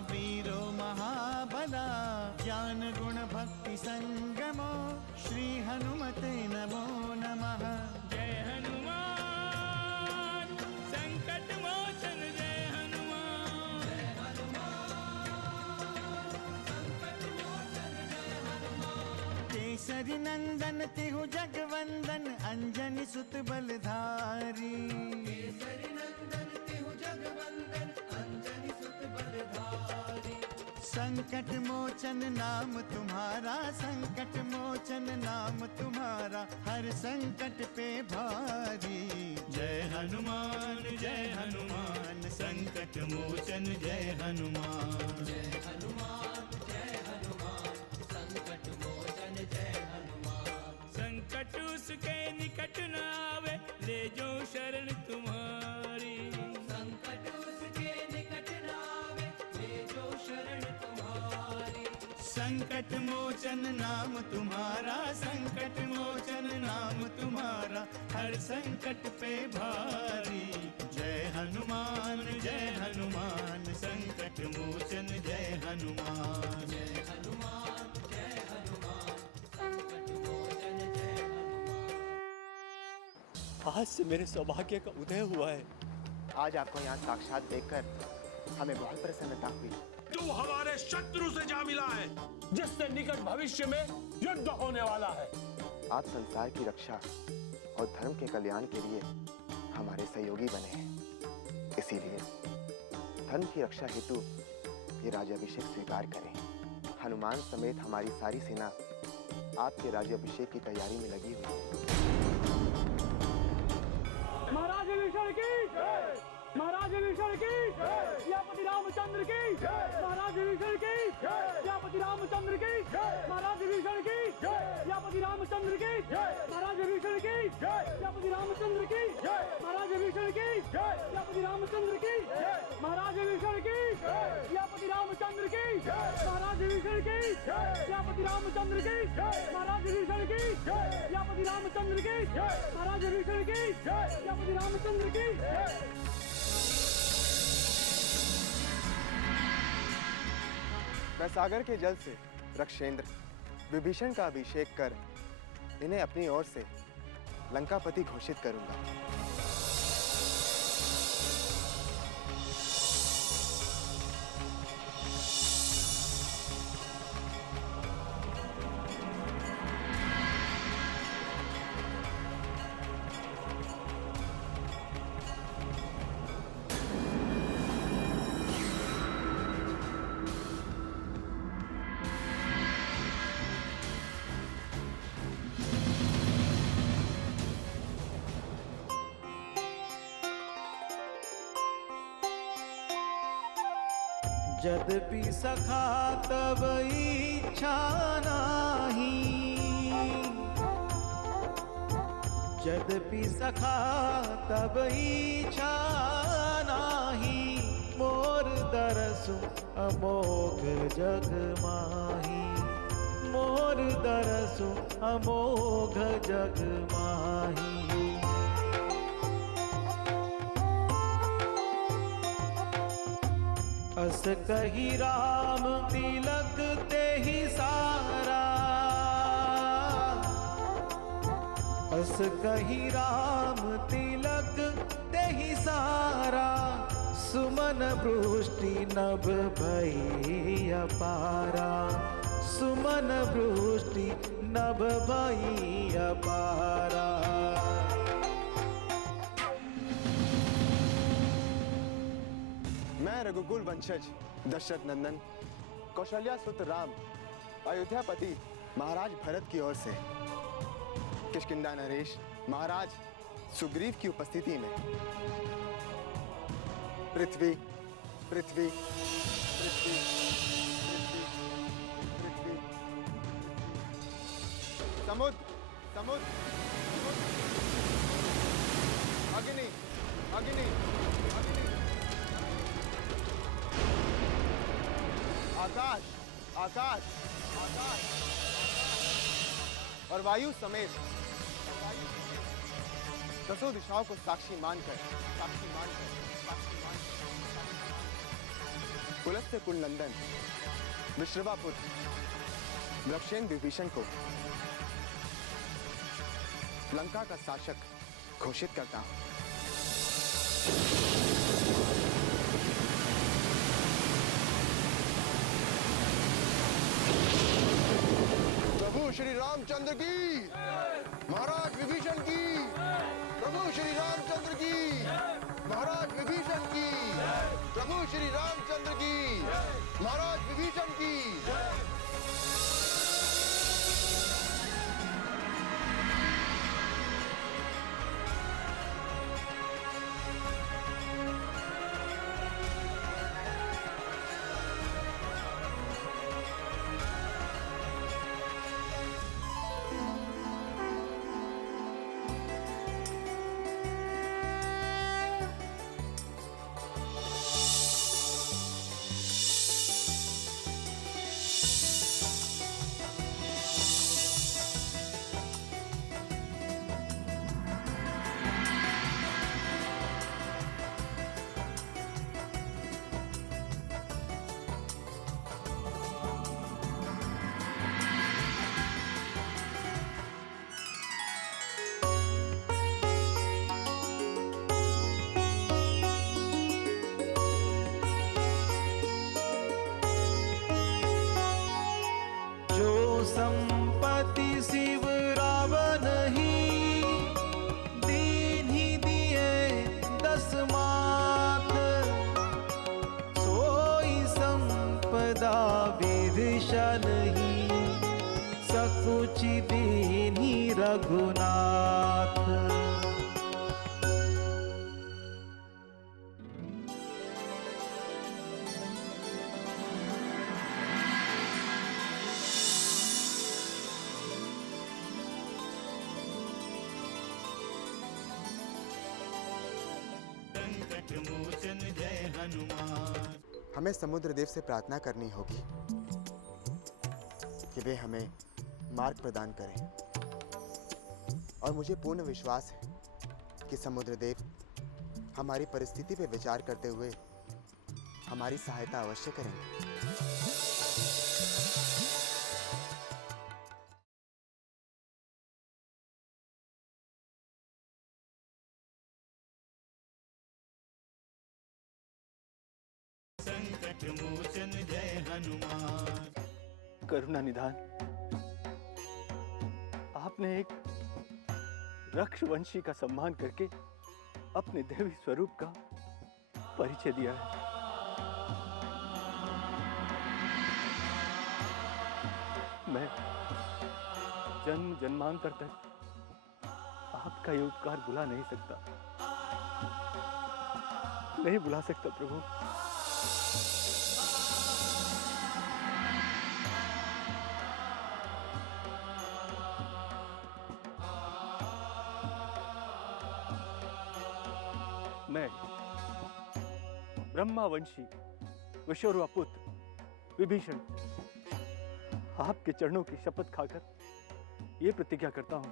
महावीरो महाबला ज्ञान गुण भक्ति संगमो श्री हनुमते नमो नमः। जय हनुमान संकट मोचन जय हनुमान। जय हनुमान संकट मोचन जय हनुमान। केसरी नंदन तिहु जगवंदन अंजनी सुत बलधारी। केसरी नंदन तिहु जगवंदन अंजनी सुत बलधारी। संकट मोचन नाम तुम्हारा, संकट मोचन नाम तुम्हारा, हर संकट पे भारी। जय हनुमान संकट मोचन जय हनुमान। जय हनुमान संकट मोचन जय हनुमान। संकट उसके निकट न आवे, ले जो शरण तुम्हारी। संकट उसके निकट न आवे, ले जो शरण तुम्हारी। संकट मोचन नाम तुम्हारा, संकट मोचन नाम तुम्हारा, हर संकट पे भारी। जय हनुमान संकट मोचन जय हनुमान। जय हनुमान संकट मोचन जय हनुमान। आज से मेरे सौभाग्य का उदय हुआ है। आज आपको यहाँ साक्षात देखकर हमें बहुत प्रसन्नता हुई। तू हमारे शत्रु से जा मिला है, जिससे निकट भविष्य में युद्ध होने वाला है। आप संसार की रक्षा और धर्म के कल्याण के लिए हमारे सहयोगी बने हैं, इसीलिए धर्म की रक्षा हेतु ये राज्याभिषेक स्वीकार करें। हनुमान समेत हमारी सारी सेना आपके राज्याभिषेक की तैयारी में लगी हुई है। महाराज विभीषण की जय। महाराज विभीषण की जय। सियापति रामचंद्र की जय। महाराज विभीषण की जय। सियापति रामचंद्र की जय। महाराज विभीषण की जय। सियापति रामचंद्र की जय। महाराज विभीषण की जय। सियापति रामचंद्र की जय। महाराज विभीषण की जय। सियापति रामचंद्र की जय। महाराज विभीषण की जय। सियापति रामचंद्र की जय। महाराज विभीषण की जय। सियापति रामचंद्र की जय। महाराज विभीषण की जय। सियापति रामचंद्र की जय। महाराज विभीषण की जय। सियापति रामचंद्र की जय। मैं सागर के जल से रक्षेंद्र विभीषण का अभिषेक कर इन्हें अपनी ओर से लंकापति घोषित करूंगा। यद्यपि सखा तब इच्छा नाही, यद्यपि सखा तब इच्छा नाही, मोर दरसु अमोघ जग माही। मोर दरसु अमोघ जग माही। अस कही राम तिलक ते ही सारा, अस कही राम तिलक ते ही सारा, सुमन वृष्टि नभ भई अपारा, सुमन वृष्टि नभ भई अपारा। मैं रघुकुल वंशज दशरथ नंदन कौशल्या सुत राम अयोध्यापति महाराज भरत की ओर से किष्किंधा नरेश महाराज सुग्रीव की उपस्थिति में पृथ्वी पृथ्वी पृथ्वी पृथ्वी समुद्र समुद्र अग्नि अग्नि अग्नि आकाश आकाश आकाश और वायु समेत दसों दिशाओं को साक्षी मानकर बुलंद पुलस्त्य कुल नंदन विश्रवापुत्र लक्षेन विभीषण को लंका का शासक घोषित करता हूं। प्रभु श्री रामचंद्र की, महाराज विभीषण की, प्रभु श्री रामचंद्र की, महाराज विभीषण की, प्रभु श्री रामचंद्र की, महाराज विभीषण की। संपत्ति शिव रावण ही दीन्ही दिए 10 मात, सोई संपदा विभीषण ही सकुचि दीन्ही रघुनाथ। मोचन जय हनुमान। हमें समुद्र देव से प्रार्थना करनी होगी कि वे हमें मार्ग प्रदान करें, और मुझे पूर्ण विश्वास है कि समुद्र देव हमारी परिस्थिति पे विचार करते हुए हमारी सहायता अवश्य करेंगे। संकट मोचन जय हनुमान। करुणा निधान, आपने एक रक्षवंशी का सम्मान करके अपने देवी स्वरूप का परिचय दिया है। मैं जन्म जन्मांतर तक आपका ये उपकार भुला नहीं सकता, नहीं भुला सकता प्रभु। मैं ब्रह्मावंशी विश्वरूपा पुत्र विभीषण आपके चरणों की शपथ खाकर ये प्रतिज्ञा करता हूं,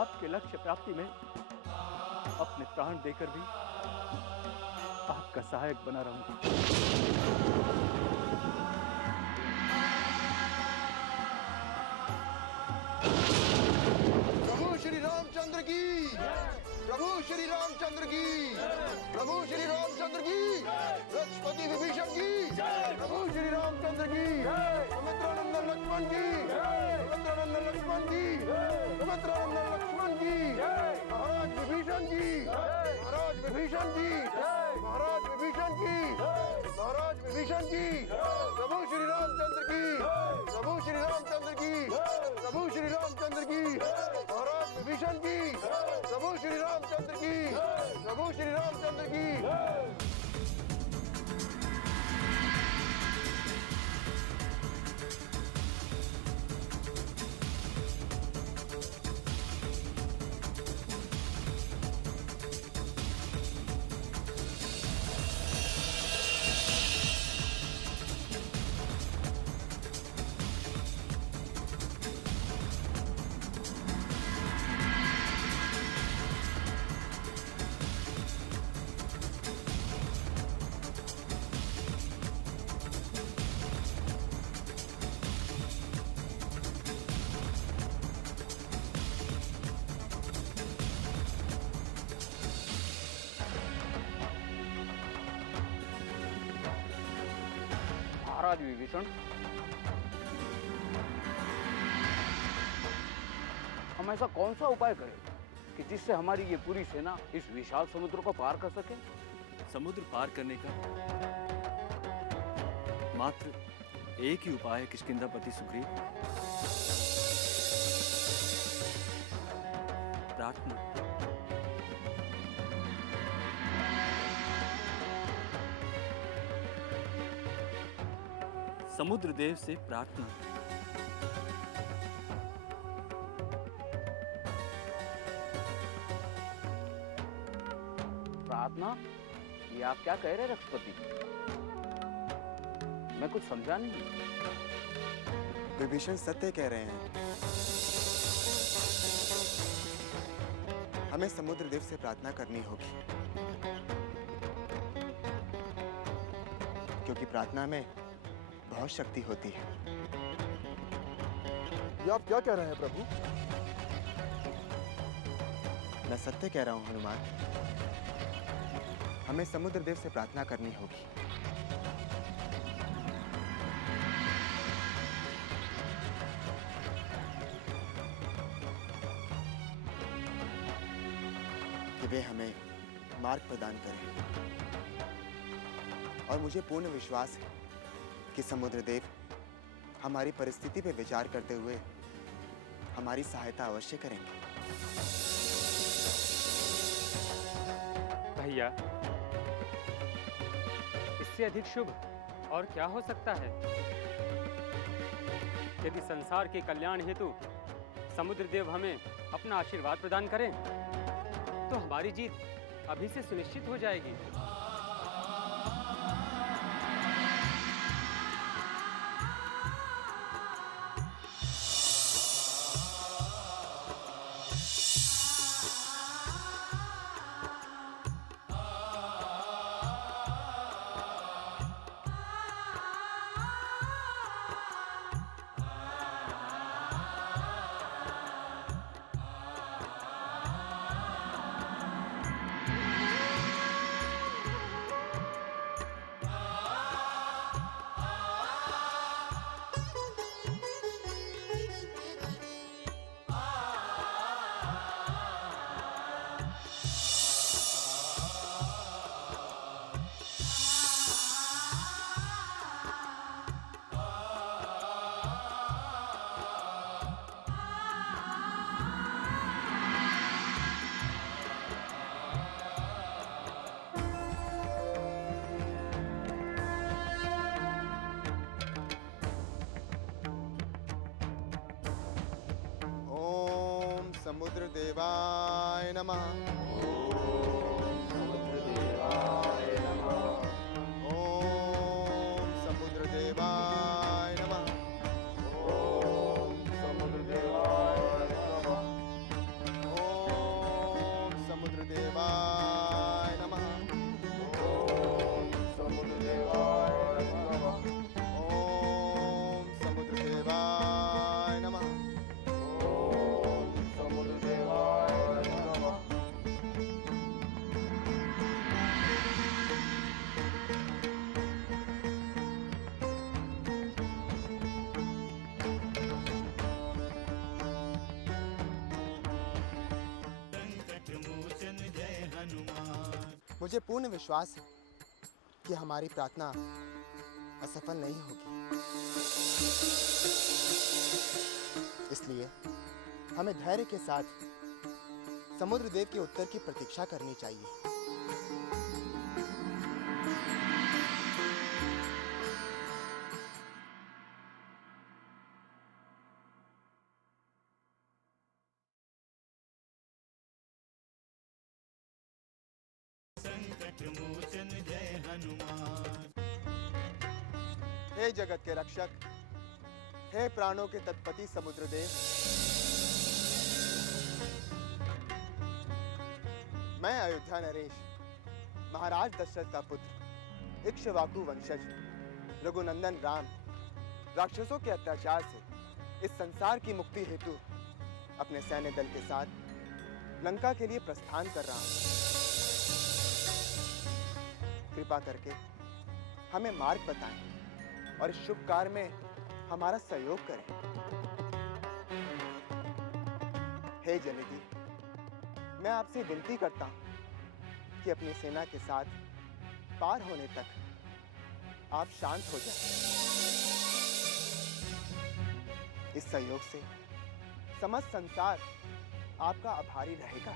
आपके लक्ष्य प्राप्ति में अपने प्राण देकर भी आपका सहायक बना रहूंगा। प्रभु श्री रामचंद्र की, प्रभु श्री रामचंद्र की, प्रभु श्री रामचंद्र की, लक्ष्मणपति विभीषण की, प्रभु श्री रामचंद्र की, सुमित्रानंदन लक्ष्मण की, सुमित्रानंदन लक्ष्मण की, सुमित्रानंदन लक्ष्मण की, महाराज विभीषण की, महाराज विभीषण की, महाराज विभीषण की, महाराज विभीषण की, प्रभु श्री रामचंद्र की, प्रभु श्री रामचंद्र की, प्रभु श्री रामचंद्र की, महाराज विभीषण की, प्रभु श्री रामचंद्र की, प्रभु श्री रामचंद्र की। महाराज विभीषण, हम ऐसा कौन सा उपाय करें कि जिससे हमारी ये पूरी सेना इस विशाल समुद्र को पार कर सके? समुद्र पार करने का मात्र एक ही उपाय है किष्किंधापति सुग्रीव, प्रार्थना। समुद्र देव से प्रार्थना। प्रार्थना? ये आप क्या कह रहे हैं रक्षपति? मैं कुछ समझा नहीं। विभीषण सत्य कह रहे हैं। हमें समुद्र देव से प्रार्थना करनी होगी, क्योंकि प्रार्थना में बहुत शक्ति होती है। ये आप क्या कह रहे हैं प्रभु? मैं सत्य कह रहा हूं हनुमान। हमें समुद्र देव से प्रार्थना करनी होगी। कि वे हमें मार्ग प्रदान करें। और मुझे पूर्ण विश्वास है कि समुद्र देव हमारी परिस्थिति पर विचार करते हुए हमारी सहायता अवश्य करेंगे। भैया, इससे अधिक शुभ और क्या हो सकता है? यदि संसार के कल्याण हेतु समुद्र देव हमें अपना आशीर्वाद प्रदान करें, तो हमारी जीत अभी से सुनिश्चित हो जाएगी। समुद्र देवाय नमः। समुद्र देवाय नमः। ओम समुद्र देवाय नमः। ओम समुद्र देवाय नमः। ओम समुद्र देवाय नमः। ओम समुद्र देवाय नमः। ओम समुद्र देवाय नमः। मुझे पूर्ण विश्वास है कि हमारी प्रार्थना असफल नहीं होगी। इसलिए हमें धैर्य के साथ समुद्र देव के उत्तर की प्रतीक्षा करनी चाहिए। संकट मोचन जय हनुमान। हे जगत के रक्षक, हे प्राणों के तत्पति समुद्र देव, मैं अयोध्या नरेश, महाराज दशरथ का पुत्र, इक्ष्वाकु वंशज, रघुनंदन राम, राक्षसोmeð के अत्याचार से इस संसार की मुक्ति हेतु अपने सैन्य दल के साथ लंका के लिए प्रस्थान कर रहा हूं। कृपा करके हमें मार्ग बताएं और इस शुभ कार्य में हमारा सहयोग करें। हे जलेदी, मैं आपसे विनती करता हूं कि अपनी सेना के साथ पार होने तक आप शांत हो जाएं। इस सहयोग से समस्त संसार आपका आभारी रहेगा।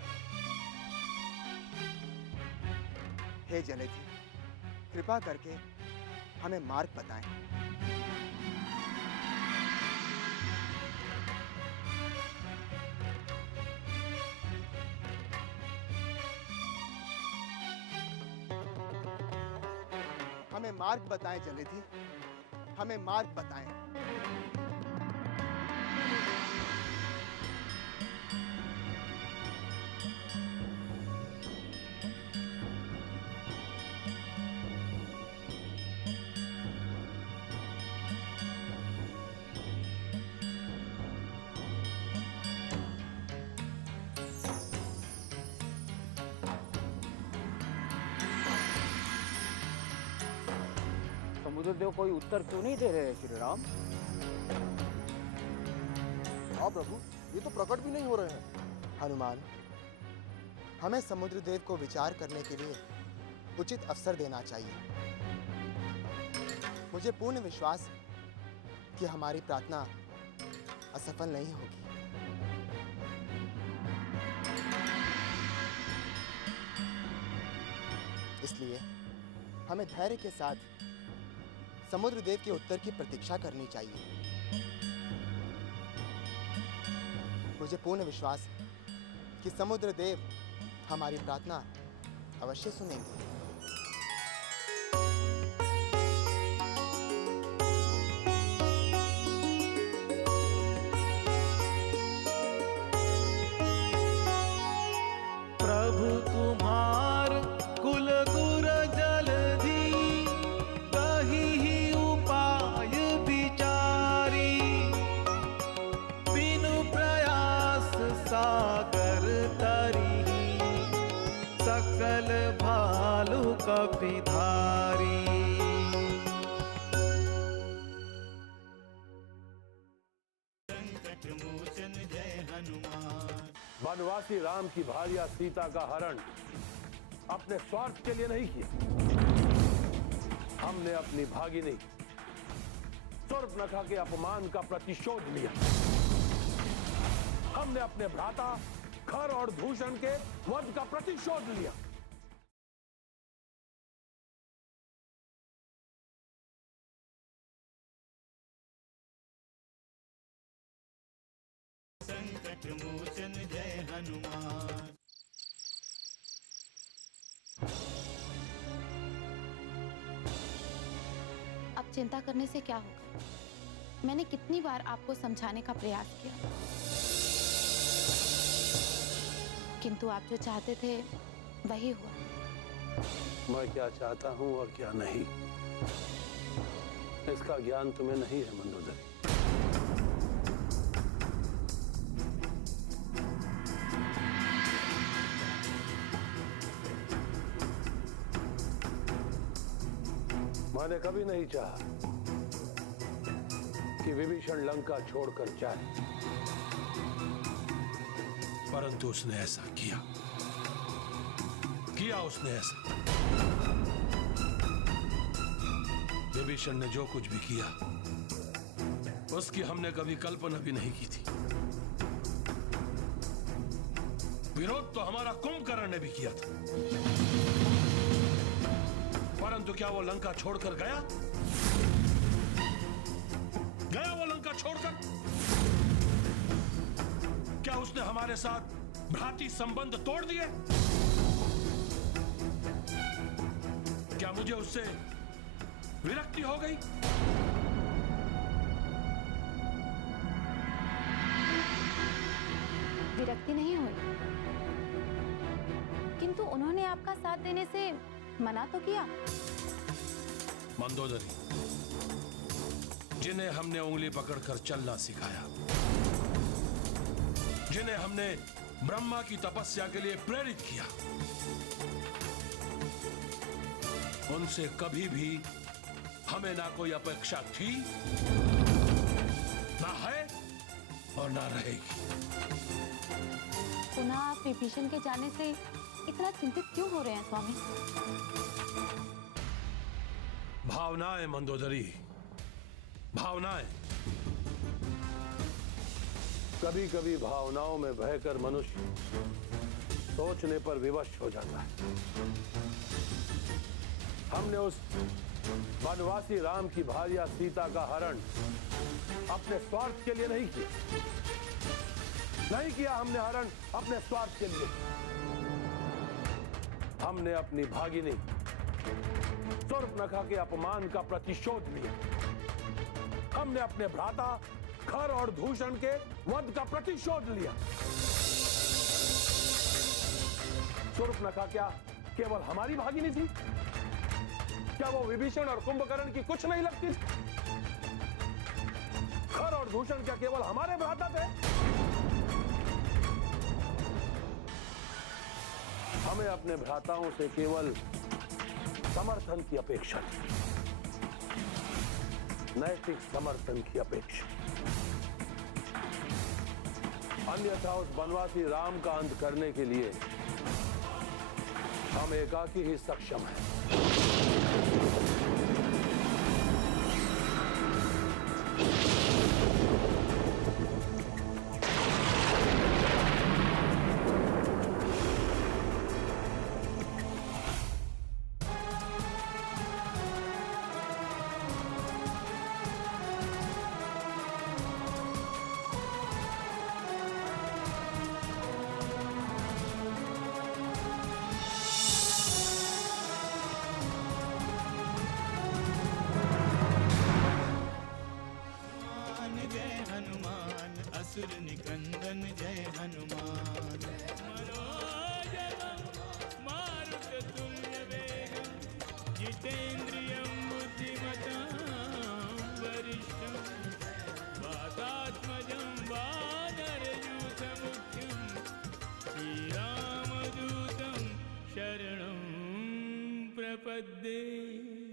हे जलेदी, कृपा करके हमें मार्ग बताएं। हमें मार्ग बताएं जलेदी, हमें मार्ग बताएं। समुद्रदेव कोई उत्तर क्यों नहीं दे रहे श्री राम? हाँ प्रभु, ये तो प्रकट भी नहीं हो रहे हैं। हनुमान, हमें समुद्रदेव को विचार करने के लिए उचित अवसर देना चाहिए। मुझे पूर्ण विश्वास है कि हमारी प्रार्थना असफल नहीं होगी। इसलिए हमें धैर्य के साथ समुद्रदेव के उत्तर की प्रतीक्षा करनी चाहिए। मुझे पूर्ण विश्वास है कि समुद्रदेव हमारी प्रार्थना अवश्य सुनेंगे। प्रभु तुम्हार कुल गुर जलधि, कही ही उपाय विचारी, बिनु प्रयास सागर तरी, सकल भालु कपिधारी। संकट मोचन जय हनुमान। वनवासी राम की भार्या सीता का हरण अपने स्वार्थ के लिए नहीं किया। हमने अपनी भागिनी शूर्पणखा के अपमान का प्रतिशोध लिया। हमने अपने भ्राता खर और दूषण के वध का प्रतिशोध लिया। संकट मोचन जय हनुमान। अब चिंता करने से क्या होगा? मैंने कितनी बार आपको समझाने का प्रयास किया, किंतु आप जो चाहते थे वही हुआ। मैं क्या चाहता हूं और क्या नहीं, इसका ज्ञान तुम्हें नहीं है मंदोदरी। मैंने कभी नहीं चाहा कि विभीषण लंका छोड़कर जाए, परंतु उसने ऐसा किया उसने ऐसा। विभीषण ने जो कुछ भी किया उसकी हमने कभी कल्पना भी नहीं की थी। विरोध तो हमारा कुंभकर्ण ने भी किया था, परंतु क्या वो लंका छोड़कर गया? वो लंका छोड़कर? क्या उसने हमारे साथ भ्रातृ संबंध तोड़ दिए? क्या मुझे उससे विरक्ति हो गई? विरक्ति नहीं हुई, किंतु उन्होंने आपका साथ देने से मना तो किया। मंदोदरी, जिन्हें हमने उंगली पकड़कर चलना सिखाया, जिन्हें हमने ब्रह्मा की तपस्या के लिए प्रेरित किया, उनसे कभी भी हमें ना कोई अपेक्षा थी, ना है और ना रहेगी। पुनः आप विभीषण के जाने से इतना चिंतित क्यों हो रहे हैं स्वामी? भावनाएं मंदोदरी, भावनाएं। कभी कभी भावनाओं में बहकर मनुष्य सोचने पर विवश हो जाता है। हमने उस वनवासी राम की भार्या सीता का हरण अपने स्वार्थ के लिए नहीं किया। नहीं किया हमने हरण अपने स्वार्थ के लिए। हमने अपनी भागिनी शूर्पणखा के अपमान का प्रतिशोध लिया। हमने अपने भ्राता खर और दूषण के वध का प्रतिशोध लिया। शूर्पणखा क्या केवल हमारी भागिनी थी? क्या वो विभीषण और कुंभकर्ण की कुछ नहीं लगती थी? खर और दूषण क्या केवल हमारे भ्राता थे? हमें अपने भ्राताओं से केवल समर्थन की अपेक्षा थी, नैतिक समर्थन की अपेक्षा। अन्यथा उस वनवासी राम का अंत करने के लिए हम एकाकी ही सक्षम हैं। असुर निकंदन जय हनुमान। मनोजवं मारुततुल्य वेगं जितेन्द्रियं बुद्धिमतां वरिष्ठं वातात्मजं वानरयूथमुख्यं श्रीरामदूतं शरणं प्रपद्ये।